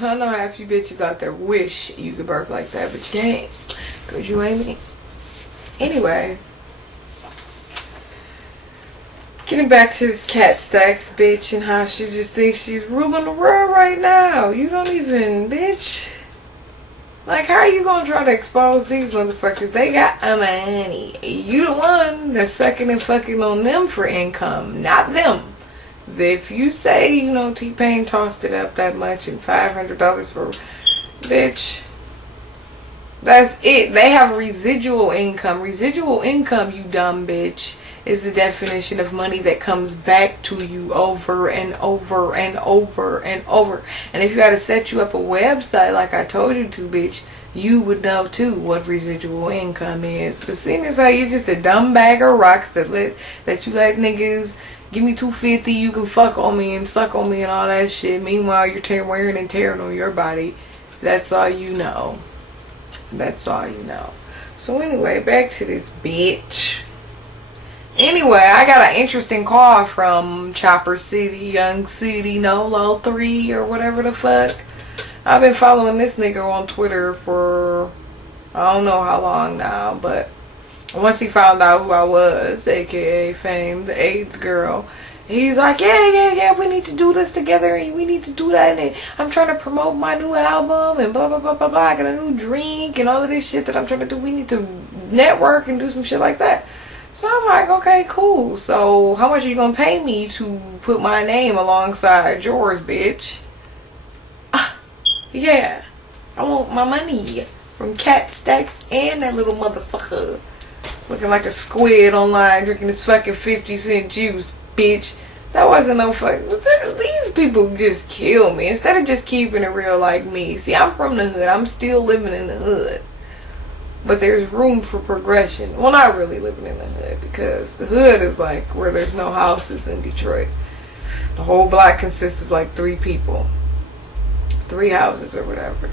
I know half you bitches out there wish you could burp like that, but you can't. Because you ain't me. Anyway. Getting back to this cat stacks bitch and how she just thinks she's ruling the world right now. You don't even, bitch. Like, how are you gonna try to expose these motherfuckers? They got money. You the one that's sucking and fucking on them for income, not them. If you say, you know, T-Pain tossed it up that much and $500 for, bitch, that's it. They have residual income. Residual income, you dumb bitch, is the definition of money that comes back to you over and over and over and over. And if you had to set you up a website like I told you to, bitch, you would know too what residual income is. But seeing as how you're just a dumb bag of rocks that you let niggas give me $250, you can fuck on me and suck on me and all that shit. Meanwhile, you're wearing and tearing on your body. That's all you know. That's all you know. So anyway, back to this bitch. Anyway, I got an interesting call from Chopper City, Young City, Nolo 3 or whatever the fuck. I've been following this nigga on Twitter for I don't know how long now, but once he found out who I was, aka Fame, the AIDS girl, he's like, yeah, we need to do this together and we need to do that, and I'm trying to promote my new album and blah blah blah blah blah. I got a new drink and all of this shit that I'm trying to do. We need to network and do some shit like that. So I'm like, okay, cool. So how much are you gonna pay me to put my name alongside yours, bitch? Yeah, I want my money from Cat Stacks and that little motherfucker looking like a squid online drinking this fucking 50-cent juice, bitch. That wasn't no fuck. These people just kill me instead of just keeping it real like me. See, I'm from the hood. I'm still living in the hood. But there's room for progression. Well, not really living in the hood, because the hood is like where there's no houses in Detroit. The whole block consists of like 3 people. 3 houses or whatever.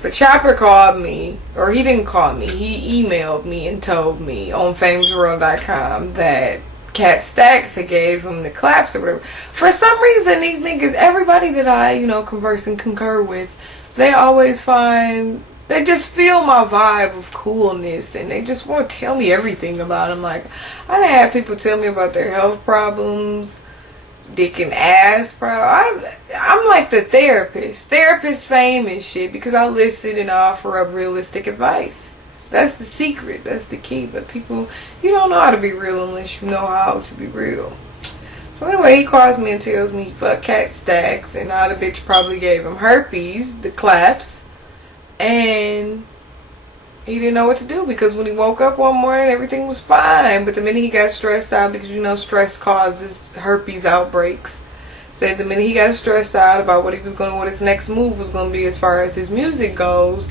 But Chopper called me, or he didn't call me, he emailed me and told me on famesworld.com that Cat Stacks had gave him the claps or whatever. For some reason, these niggas, everybody that I, you know, converse and concur with, they always find... They just feel my vibe of coolness and they just want to tell me everything about them. Like, I done had people tell me about their health problems, dick and ass problems. I'm like the therapist Fame and shit, because I listen and offer up realistic advice. That's the secret. That's the key. But people, you don't know how to be real unless you know how to be real. So anyway, he calls me and tells me he fucked Cat Stacks and how the bitch probably gave him herpes, the claps. And he didn't know what to do, because when he woke up one morning, everything was fine. But the minute he got stressed out, because you know stress causes herpes outbreaks, said the minute he got stressed out about what his next move was going to be as far as his music goes,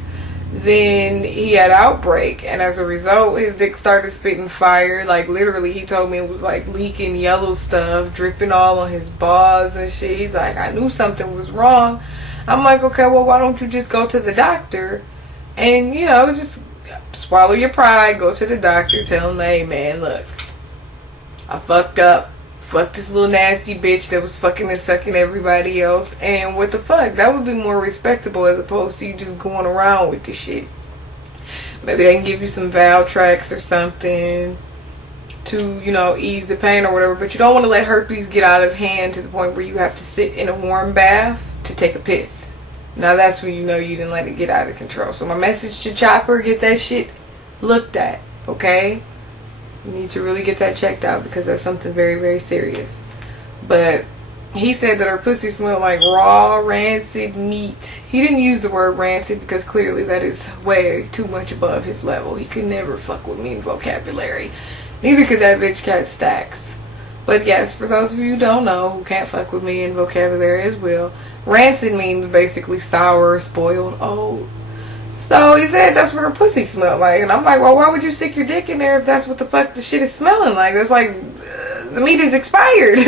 then he had an outbreak. And as a result, his dick started spitting fire. Like, literally, he told me it was like leaking yellow stuff, dripping all on his balls and shit. He's like, I knew something was wrong. I'm like, okay, well, why don't you just go to the doctor and, you know, just swallow your pride, go to the doctor, tell him, hey, man, look, I fucked up. Fuck this little nasty bitch that was fucking and sucking everybody else. And what the fuck? That would be more respectable as opposed to you just going around with this shit. Maybe they can give you some Valtrex or something to, you know, ease the pain or whatever. But you don't want to let herpes get out of hand to the point where you have to sit in a warm bath to take a piss. Now that's when you know you didn't let it get out of control. So my message to Chopper, get that shit looked at, okay? You need to really get that checked out, because that's something very, very serious. But he said that her pussy smelled like raw, rancid meat. He didn't use the word rancid because clearly that is way too much above his level. He could never fuck with me in vocabulary. Neither could that bitch Cat Stacks. But yes, for those of you who don't know, who can't fuck with me in vocabulary as well, rancid means basically sour, spoiled, old. So he said that's what her pussy smelled like. And I'm like, well, why would you stick your dick in there if that's what the fuck the shit is smelling like? That's like, the meat is expired.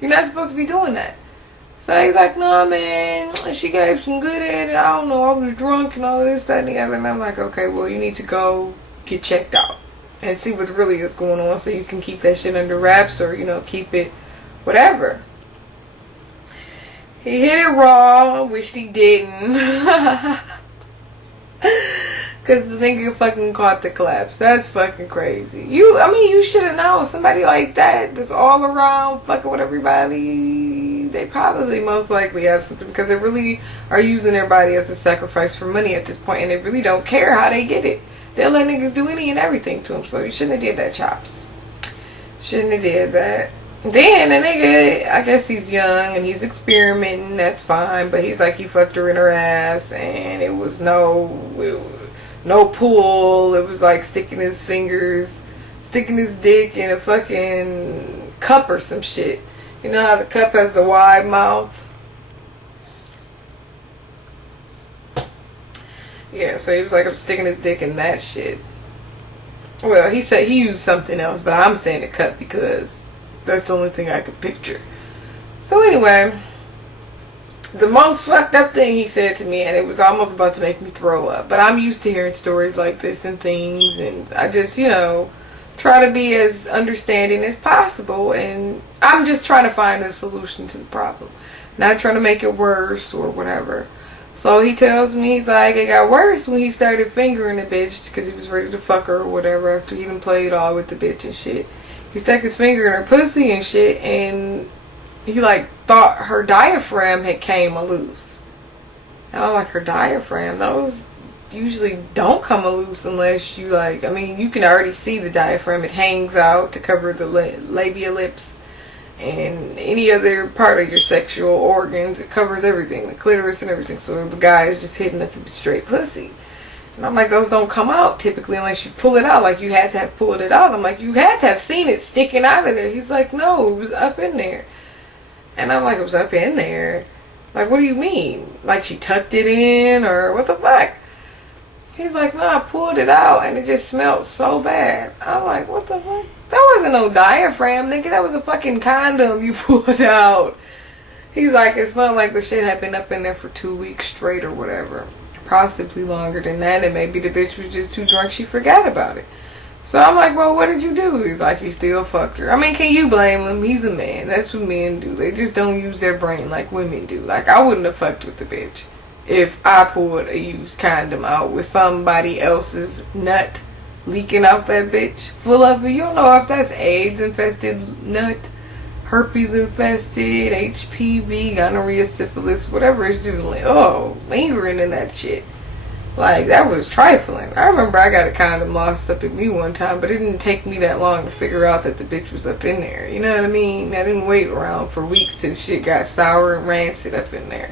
You're not supposed to be doing that. So he's like, no, man, she gave some good head, and I don't know, I was drunk and all of this, that, and the other. And I'm like, okay, well, you need to go get checked out and see what really is going on, so you can keep that shit under wraps, or, you know, keep it whatever. He hit it raw. Wished he didn't. Cause the nigga fucking caught the claps. That's fucking crazy. You should have known somebody like that that's all around fucking with everybody. They probably most likely have something because they really are using their body as a sacrifice for money at this point, and they really don't care how they get it. They'll let niggas do any and everything to them. So you shouldn't have did that, Chops. Shouldn't have did that. Then the nigga, I guess he's young and he's experimenting. That's fine, but he's like he fucked her in her ass, and it was no pull. It was like sticking his dick in a fucking cup or some shit. You know how the cup has the wide mouth? Yeah, so he was like, I'm sticking his dick in that shit. Well, he said he used something else, but I'm saying a cup because that's the only thing I could picture. So anyway, the most fucked up thing he said to me, and it was almost about to make me throw up, but I'm used to hearing stories like this and things, and I just, try to be as understanding as possible, and I'm just trying to find a solution to the problem, not trying to make it worse or whatever. So he tells me, he's like, it got worse when he started fingering the bitch because he was ready to fuck her or whatever after he done played all with the bitch and shit. He stuck his finger in her pussy and shit, and he like thought her diaphragm had came loose. And I'm like, her diaphragm? Those usually don't come loose unless you you can already see the diaphragm. It hangs out to cover the labia lips and any other part of your sexual organs. It covers everything, the clitoris and everything. So the guy is just hitting nothing but straight pussy. And I'm like, those don't come out typically unless you pull it out. Like, you had to have pulled it out. I'm like, you had to have seen it sticking out of there. He's like, no, it was up in there. And I'm like, it was up in there? Like, what do you mean? Like, she tucked it in or what the fuck? He's like, no, I pulled it out and it just smelled so bad. I'm like, what the fuck? That wasn't no diaphragm, nigga. That was a fucking condom you pulled out. He's like, it smelled like the shit had been up in there for 2 weeks straight or whatever. Possibly longer than that, and maybe the bitch was just too drunk, she forgot about it. So I'm like, well, what did you do? He's like, he still fucked her. I mean, can you blame him? He's a man. That's what men do. They just don't use their brain like women do. Like, I wouldn't have fucked with the bitch if I pulled a used condom out with somebody else's nut leaking off that bitch full of it. You don't know if that's AIDS infested nut, herpes infested, HPV, gonorrhea, syphilis, whatever. It's just lingering in that shit. Like, that was trifling. I remember I got a condom lost up in me one time, but it didn't take me that long to figure out that the bitch was up in there. You know what I mean? I didn't wait around for weeks till the shit got sour and rancid up in there.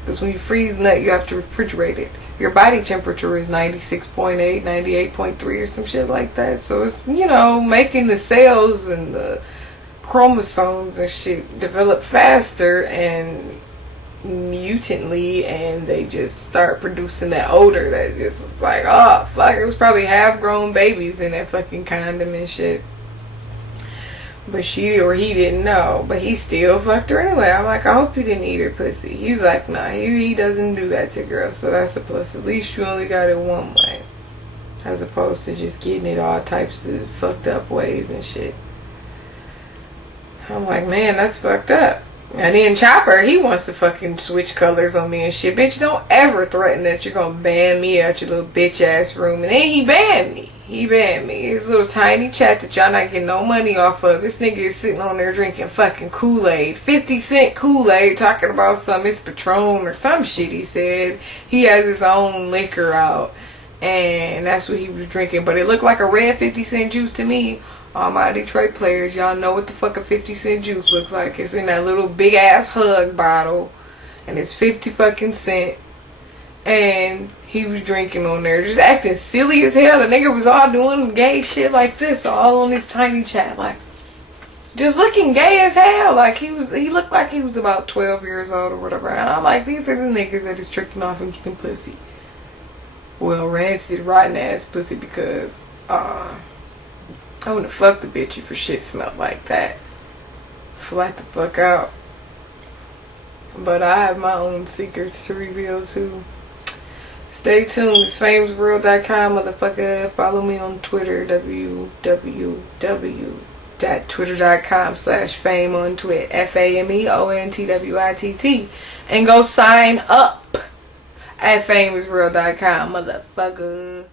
Because when you freeze nut, you have to refrigerate it. Your body temperature is 96.8, 98.3 or some shit like that. So it's, making the cells and the chromosomes and shit develop faster and mutantly, and they just start producing that odor that just was like, oh fuck, it was probably half grown babies in that fucking condom and shit. But she or he didn't know, but he still fucked her anyway. I'm like, I hope you didn't eat her pussy. He's like, nah, he doesn't do that to girls, so that's a plus. At least you only got it one way, as opposed to just getting it all types of fucked up ways and shit. I'm like, man, that's fucked up. And then Chopper, he wants to fucking switch colors on me and shit. Bitch, don't ever threaten that you're gonna ban me out your little bitch ass room. And then he banned me. His little tiny chat that y'all not getting no money off of. This nigga is sitting on there drinking fucking Kool-Aid. 50-cent Kool-Aid, talking about some, it's Patron or some shit he said. He has his own liquor out. And that's what he was drinking. But it looked like a red 50-cent juice to me. All my Detroit players, y'all know what the fuck a 50-cent juice looks like. It's in that little big ass hug bottle, and it's 50 fucking cent. And he was drinking on there, just acting silly as hell. The nigga was all doing gay shit like this, all on this tiny chat, like just looking gay as hell. Like he looked like he was about 12 years old or whatever. And I'm like, these are the niggas that is tricking off and getting pussy. Well, rancid, rotten ass pussy, because I wouldn't have fucked the bitch if her shit smelled like that. Flat the fuck out. But I have my own secrets to reveal too. Stay tuned. It's famesworld.com, motherfucker. Follow me on Twitter, www. www.twitter.com/fame on Twit, FAMEONTWITT, and go sign up at fameisreal.com, motherfucker.